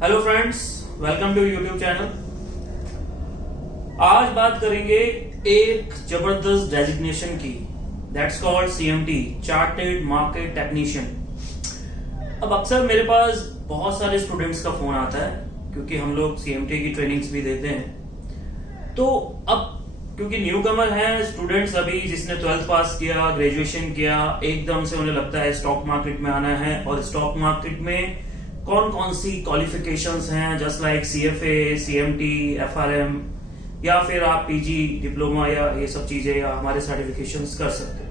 Hello friends, welcome to YouTube channel. आज बात करेंगे एक जबरदस्त डेजिग्नेशन की, that's called CMT, chartered market technician. अब अक्सर मेरे पास बहुत सारे स्टूडेंट्स का फोन आता है क्योंकि हम लोग सीएमटी की ट्रेनिंग्स भी देते हैं। तो अब क्योंकि न्यू कमर हैं स्टूडेंट्स, अभी जिसने 12th पास किया, ग्रेजुएशन किया, एकदम से उन्हें लगता है स्टॉक मार्केट में आना है और स्टॉक मार्केट में कौन कौन सी क्वालिफिकेशंस हैं, just like CFA, CMT, FRM, या फिर आप पीजी, डिप्लोमा या ये सब चीजें या हमारे सर्टिफिकेशंस कर सकते हो,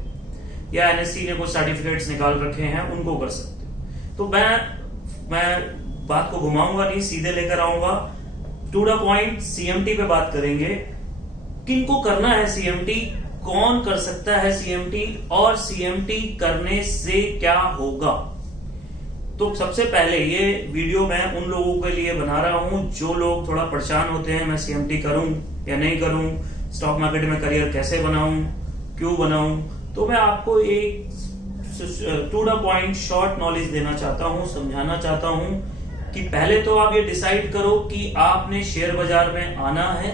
या एनएससी ने कुछ सर्टिफिकेट्स निकाल रखे हैं उनको कर सकते हो। तो मैं बात को घुमाऊंगा नहीं, सीधे लेकर आऊंगा टू द पॉइंट। सीएमटी पे बात करेंगे, किनको करना है सीएमटी, कौन कर सकता है सीएमटी और सीएमटी करने से क्या होगा। तो सबसे पहले ये वीडियो मैं उन लोगों के लिए बना रहा हूं जो लोग थोड़ा परेशान होते हैं, मैं सीएमटी करूं या नहीं करूं, स्टॉक मार्केट में करियर कैसे बनाऊं, क्यों बनाऊं। तो मैं आपको एक to the point short knowledge देना चाहता हूं, समझाना चाहता हूं कि पहले तो आप ये डिसाइड करो कि आपने शेयर बाजार में आना है,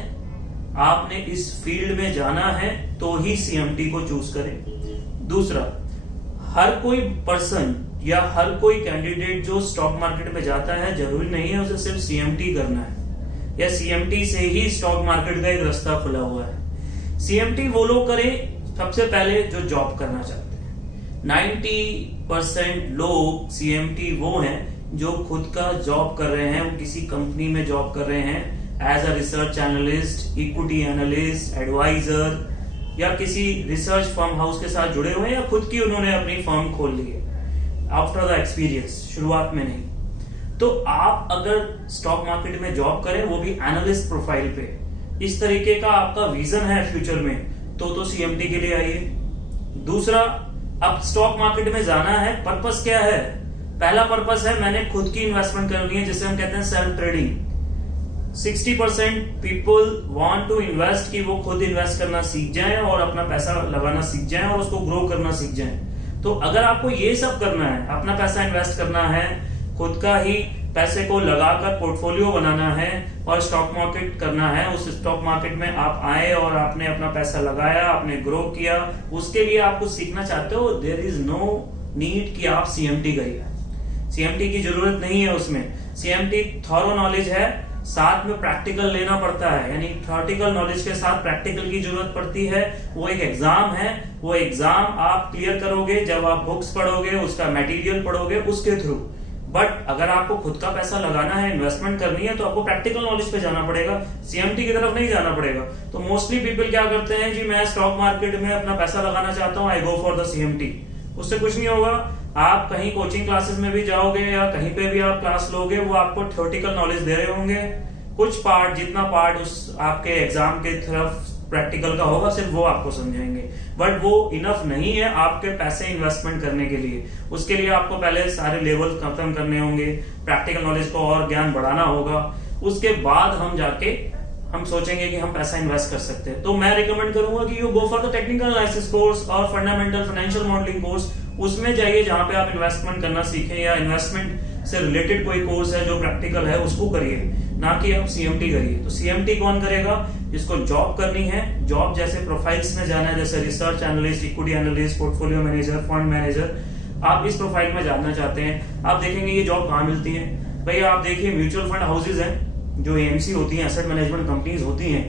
आपने इस फील्ड में जाना है, तो ही सीएमटी को चूज करें। दूसरा, हर कोई पर्सन या हर कोई कैंडिडेट जो स्टॉक मार्केट में जाता है जरूरी नहीं है उसे सिर्फ सीएमटी करना है या सीएमटी से ही स्टॉक मार्केट का एक रास्ता खुला हुआ है। सीएमटी वो लोग करें सबसे पहले जो जॉब करना चाहते हैं। 90% लोग सीएमटी वो हैं जो खुद का जॉब कर रहे हैं, वो किसी कंपनी में जॉब कर रहे हैं as a research analyst, equity analyst, adviser, या किसी रिसर्च फर्म हाउस के साथ जुड़े हुए हैं, या खुद की उन्होंने अपनी फर्म खोल ली है आफ्टर द एक्सपीरियंस, शुरुआत में नहीं। तो आप अगर स्टॉक मार्केट में जॉब करें, वो भी एनालिस्ट प्रोफाइल पे, इस तरीके का आपका विजन है फ्यूचर में, तो सीएमटी के लिए आइए। दूसरा, अब स्टॉक मार्केट में जाना है, पर्पस क्या है? पहला पर्पस है मैंने खुद की इन्वेस्टमेंट करनी है, जिसे हम कहते हैं self trading. 60% people want to invest, कि वो खुद इन्वेस्ट करना सीख जाएं और अपना पैसा लगाना सीख जाएं और उसको ग्रो करना सीख जाएं। तो अगर आपको ये सब करना है, अपना पैसा इन्वेस्ट करना है, खुद का ही पैसे को लगाकर पोर्टफोलियो बनाना है और स्टॉक मार्केट करना है, उस स्टॉक मार्केट में आप आए और आपने अपना पैसा लगाया, आपने ग्रो किया, उसके लिए आप कुछ सीखना चाहते हो, देयर इज नो नीड कि आप सीएमटी करिए। सीएमटी की जरूरत नहीं है उसमें। सीएमटी थॉरो नॉलेज है, साथ में प्रैक्टिकल लेना पड़ता है, यानी थ्योरेटिकल नॉलेज के साथ प्रैक्टिकल की जरूरत पड़ती है। वो एक एग्जाम है, वो एग्जाम आप क्लियर करोगे जब आप बुक्स पढ़ोगे, उसका मटेरियल पढ़ोगे, उसके थ्रू। बट अगर आपको खुद का पैसा लगाना है, इन्वेस्टमेंट करनी है, तो आपको प्रैक्टिकल नॉलेज पे जाना पड़ेगा, सीएमटी की तरफ नहीं जाना पड़ेगा। तो मोस्टली पीपल क्या करते हैं, जी मैं स्टॉक मार्केट में अपना पैसा लगाना चाहता हूं, आई गो फॉर द सीएमटी। उससे कुछ नहीं होगा। आप कहीं कोचिंग क्लासेस में भी जाओगे या कहीं पे भी आप क्लास लोगे, वो आपको थ्योरेटिकल नॉलेज दे रहे होंगे, कुछ पार्ट, जितना पार्ट उस आपके एग्जाम के तरफ प्रैक्टिकल का होगा सिर्फ वो आपको समझाएंगे, बट वो इनफ नहीं है आपके पैसे इन्वेस्टमेंट करने के लिए। उसके लिए आपको पहले सारे लेवल खत्म करने होंगे, प्रैक्टिकल नॉलेज को और ज्ञान बढ़ाना होगा, उसके बाद हम जाके हम सोचेंगे कि हम पैसा इन्वेस्ट कर सकते हैं। तो मैं रिकमेंड करूंगा कि you go for the technical analysis course और फंडामेंटल फाइनेंशियल मॉडलिंग कोर्स, उसमें जाइए जहां पे आप इन्वेस्टमेंट करना सीखें, या इन्वेस्टमेंट से रिलेटेड कोई कोर्स है जो प्रैक्टिकल है उसको करिए, ना कि आप सीएमटी करिए। तो सीएमटी कौन करेगा? जिसको जॉब करनी है, जॉब जैसे प्रोफाइल्स में जाना है, जैसे research analyst, equity analyst, portfolio manager, fund manager, आप इस प्रोफाइल में जानना चाहते हैं। आप देखेंगे ये जॉब कहाँ मिलती है। भैया आप देखिए, म्यूचुअल फंड हाउसेज हैं, जो एएमसी होती हैं, एसेट मैनेजमेंट कंपनीज होती हैं,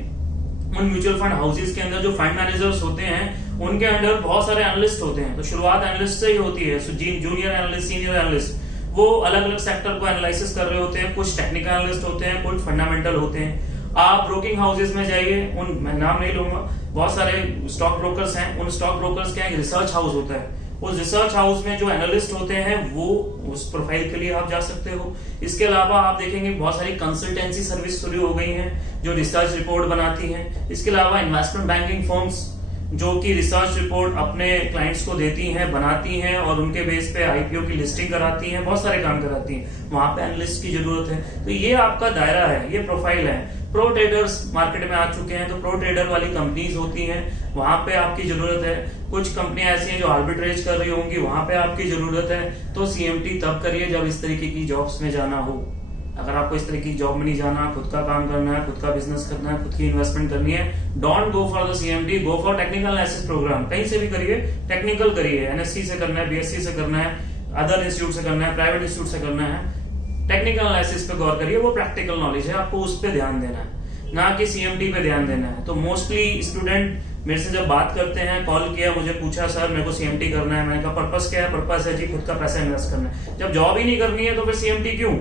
उन म्यूचुअल फंड हाउसेज के अंदर जो फंड मैनेजर्स होते हैं, उनके अंडर बहुत सारे एनालिस्ट होते हैं। तो शुरुआत एनालिस्ट से ही होती है, जूनियर एनालिस्ट, सीनियर एनालिस्ट, वो अलग अलग सेक्टर को एनालिसिस कर रहे होते हैं, कुछ टेक्निकल एनालिस्ट होते हैं, कुछ फंडामेंटल होते हैं। आप ब्रोकिंग हाउसेज में जाइए, उन मैं नाम नहीं लूंगा, बहुत सारे स्टॉक ब्रोकर्स हैं, उन स्टॉक ब्रोकर्स का एक रिसर्च हाउस होता है, उस रिसर्च हाउस में जो एनालिस्ट होते हैं वो उस प्रोफाइल के लिए आप जा सकते हो। इसके अलावा आप देखेंगे बहुत सारी कंसल्टेंसी सर्विस शुरू हो गई हैं जो रिसर्च रिपोर्ट बनाती हैं। इसके अलावा इन्वेस्टमेंट बैंकिंग फर्म्स जो कि रिसर्च रिपोर्ट अपने क्लाइंट्स को देती हैं, बनाती हैं और उनके बेस पे आईपीओ की लिस्टिंग कराती हैं, बहुत सारे काम कराती हैं, वहां पे एनालिस्ट की जरूरत है। तो ये आपका दायरा है, ये प्रोफाइल है। प्रो ट्रेडर्स मार्केट में आ चुके हैं, तो प्रो ट्रेडर वाली कंपनीज होती हैं, वहां पे आपकी जरूरत है। कुछ कंपनियां ऐसी हैं जो आर्बिट्रेज कर रही होंगी, वहां पे आपकी जरूरत है। तो सीएमटी तब करिए जब इस तरीके की जॉब्स में जाना हो। अगर आपको इस तरह की जॉब में नहीं जाना, खुद का काम करना है, खुद का बिजनेस करना है, खुद की इन्वेस्टमेंट करनी है, don't go for the CMT, go for technical analysis programme. कहीं से भी करिए, टेक्निकल करिए, एनएससी से करना है, बीएससी से करना है, अदर इंस्टीट्यूट से करना है, प्राइवेट इंस्टीट्यूट से करना है, टेक्निकल एनालिसिस पे गौर करिए, वो प्रैक्टिकल नॉलेज है, आपको उस पर ध्यान देना है, ना कि सीएमटी पे ध्यान देना है। तो मोस्टली स्टूडेंट मेरे से जब बात करते हैं, कॉल किया, मुझे पूछा सर मेरे को सीएमटी करना है, मैंने कहा पर्पस क्या है? पर्पस है जी खुद का पैसा इन्वेस्ट करना है। जब जॉब ही नहीं करनी है तो फिर सीएमटी क्यों?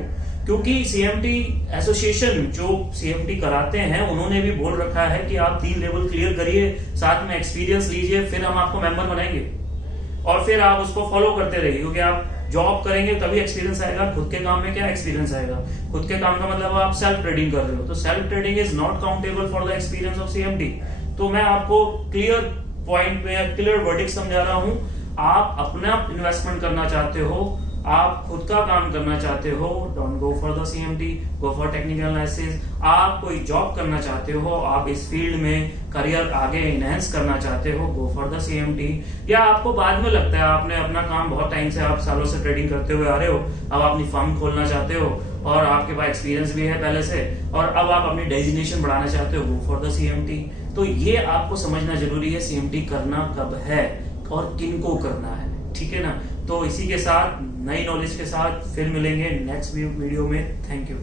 क्योंकि सीएमटी एसोसिएशन जो सीएमटी कराते हैं उन्होंने भी बोल रखा है कि आप 3 लेवल क्लियर करिए, साथ में एक्सपीरियंस लीजिए, फिर हम आपको मेंबर बनाएंगे और फिर आप उसको फॉलो करते रहिए। क्योंकि आप जॉब करेंगे तभी एक्सपीरियंस आएगा, खुद के काम में क्या एक्सपीरियंस आएगा? खुद के काम का मतलब आप सेल्फ ट्रेडिंग कर रहे हो, तो self trading is not countable for the experience of CMT. तो मैं आपको क्लियर पॉइंट पे क्लियर वर्डिक्ट समझा रहा हूं। आप अपना इन्वेस्टमेंट करना चाहते हो, आप खुद का काम करना चाहते हो, don't go for the CMT, go for technical analysis. आप कोई जॉब करना चाहते हो, आप इस फील्ड में करियर आगे इनहेंस करना चाहते हो, गो फॉर द सीएमटी। या आपको बाद में लगता है आपने अपना काम बहुत टाइम से, आप सालों से ट्रेडिंग करते हुए आ रहे हो, अब अपनी फर्म खोलना चाहते हो और आपके पास एक्सपीरियंस भी है पहले से, और अब आप अपनी डेजिग्नेशन बढ़ाना चाहते हो, गो फॉर द सीएमटी। तो ये आपको समझना जरूरी है, सीएमटी करना कब है और किनको करना है, ठीक है ना। तो इसी के साथ नई नॉलेज के साथ फिर मिलेंगे नेक्स्ट वीडियो में। Thank you.